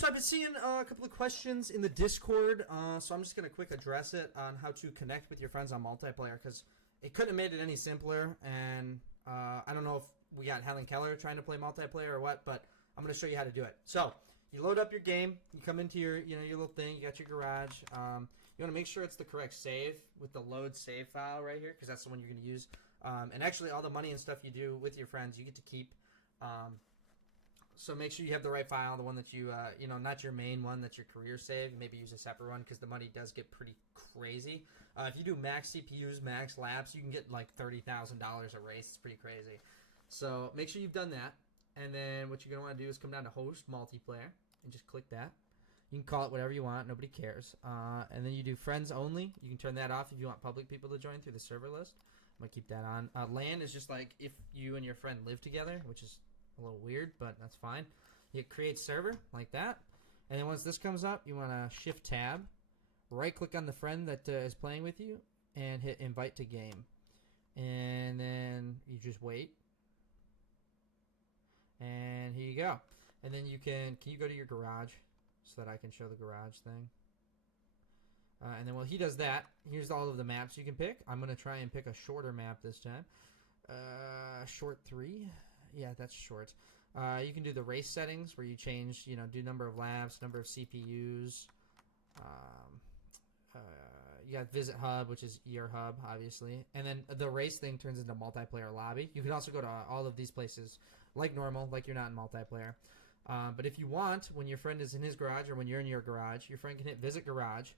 so I've been seeing a couple of questions in the Discord, so I'm just going to quick address it on how to connect with your friends on multiplayer, because it couldn't have made it any simpler, and I don't know if we got Helen Keller trying to play multiplayer or what, but I'm going to show you how to do it. So, you load up your game, you come into your little thing, you got your garage, you want to make sure it's the correct save with the load save file right here, because that's the one you're going to use, and actually all the money and stuff you do with your friends, you get to keep. So make sure you have the right file, the one that you, not your main one, that's your career save. Maybe use a separate one because the money does get pretty crazy. If you do max CPUs, max laps, you can get like $30,000 a race. It's pretty crazy. So make sure you've done that. And then what you're going to want to do is come down to host multiplayer and just click that. You can call it whatever you want. Nobody cares. And then you do friends only. You can turn that off if you want public people to join through the server list. I'm going to keep that on. LAN is just like if you and your friend live together, which is a little weird, but that's fine. You create server like that, and then once this comes up, you want to shift tab, right click on the friend that is playing with you, and hit invite to game, and then you just wait, and here you go. And then can you go to your garage so that I can show the garage thing? And then while he does that, here's all of the maps you can pick. I'm going to try and pick a shorter map this time. Short 3. Yeah, that's short. You can do the race settings where you change, do number of laps, number of CPUs. You got visit hub, which is your hub, obviously. And then the race thing turns into multiplayer lobby. You can also go to all of these places like normal, like you're not in multiplayer. But if you want, when your friend is in his garage or when you're in your garage, your friend can hit visit garage.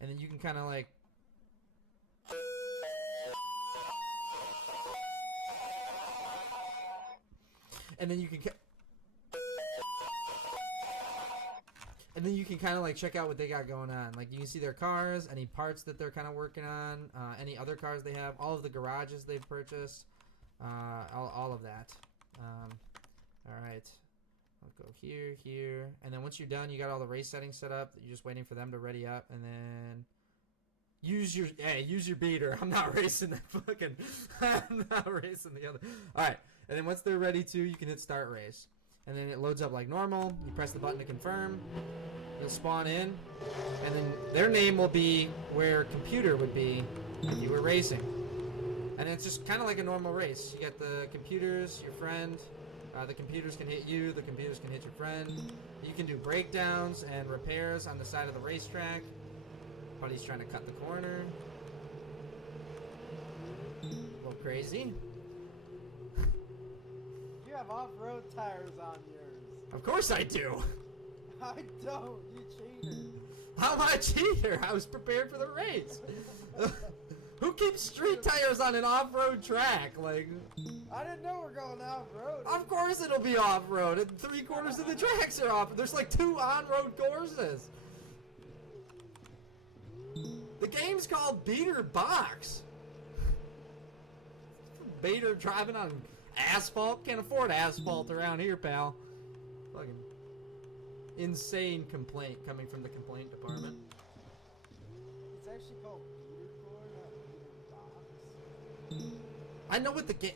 And then you can kind of like... And then you can kind of like check out what they got going on. Like you can see their cars, any parts that they're kind of working on, any other cars they have, all of the garages they've purchased, all of that. All right, I'll go here, and then once you're done, you got all the race settings set up. You're just waiting for them to ready up, and then use your beater. I'm not racing that fucking. I'm not racing the other. All right. And then once they're ready to, you can hit start race. And then it loads up like normal. You press the button to confirm. They'll spawn in. And then their name will be where computer would be if you were racing. And it's just kind of like a normal race. You got the computers, your friend. The computers can hit you. The computers can hit your friend. You can do breakdowns and repairs on the side of the racetrack. Buddy's trying to cut the corner. A little crazy. You have off-road tires on yours. Of course I do. I don't. You cheater. How am I a cheater? I was prepared for the race. Who keeps street tires on an off-road track? Like, I didn't know we're going off-road. of course it'll be off-road. And 3/4 of the tracks are off. There's like 2 on-road courses. The game's called Beater Box. Beater driving on asphalt. Can't afford asphalt around here, pal. Fucking insane complaint coming from the complaint department. It's actually called Beatercore, not Beater Box. I know what the game...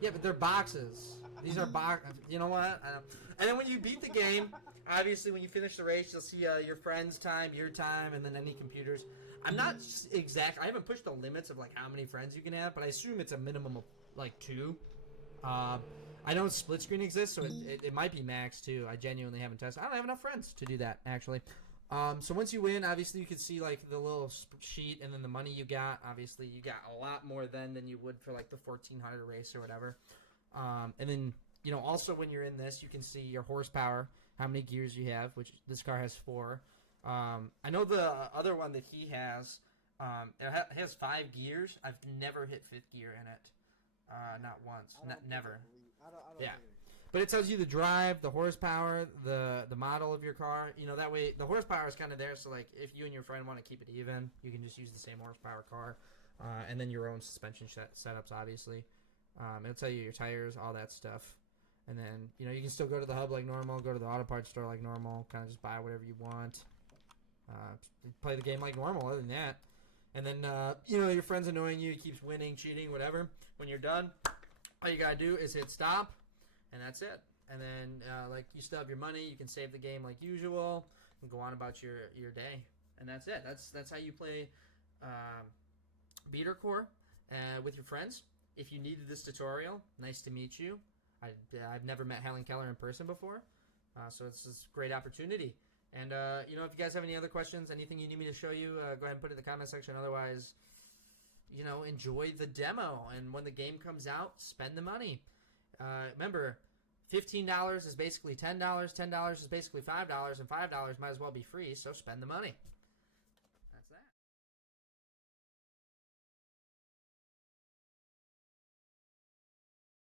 Yeah, but they're boxes. These are box... You know what? I don't... And then when you beat the game, obviously when you finish the race, you'll see your friend's time, your time, and then any computers. I'm not exact... I haven't pushed the limits of like how many friends you can have, but I assume it's a minimum of like 2. I know split screen exists, so it might be max too. I genuinely haven't tested. I don't have enough friends to do that, actually. So once you win, obviously you can see like the little sheet and then the money you got. Obviously you got a lot more than you would for like the 1400 race or whatever. And then, also when you're in this, you can see your horsepower, how many gears you have, which this car has 4. I know the other one that he has, it has 5 gears. I've never hit 5th gear in it. Not once. Never. I don't Yeah. think it- But it tells you the drive, the horsepower, the model of your car. That way the horsepower is kind of there. So like if you and your friend want to keep it even, you can just use the same horsepower car, and then your own suspension setups, obviously. It'll tell you your tires, all that stuff, and then you can still go to the hub like normal, go to the auto parts store like normal, kind of just buy whatever you want, play the game like normal. Other than that, and then your friend's annoying you, he keeps winning, cheating, whatever. When you're done, all you gotta do is hit stop. And that's it. and then like you still have your money. You can save the game like usual and go on about your day. And that's it. That's how you play Beatercore with your friends. If you needed this tutorial, nice to meet you. I've never met Helen Keller in person before, so it's a great opportunity. And if you guys have any other questions, anything you need me to show you, go ahead and put it in the comment section. Otherwise, enjoy the demo. And when the game comes out, spend the money. Remember, $15 is basically $10. $10 is basically $5, and $5 might as well be free. So spend the money.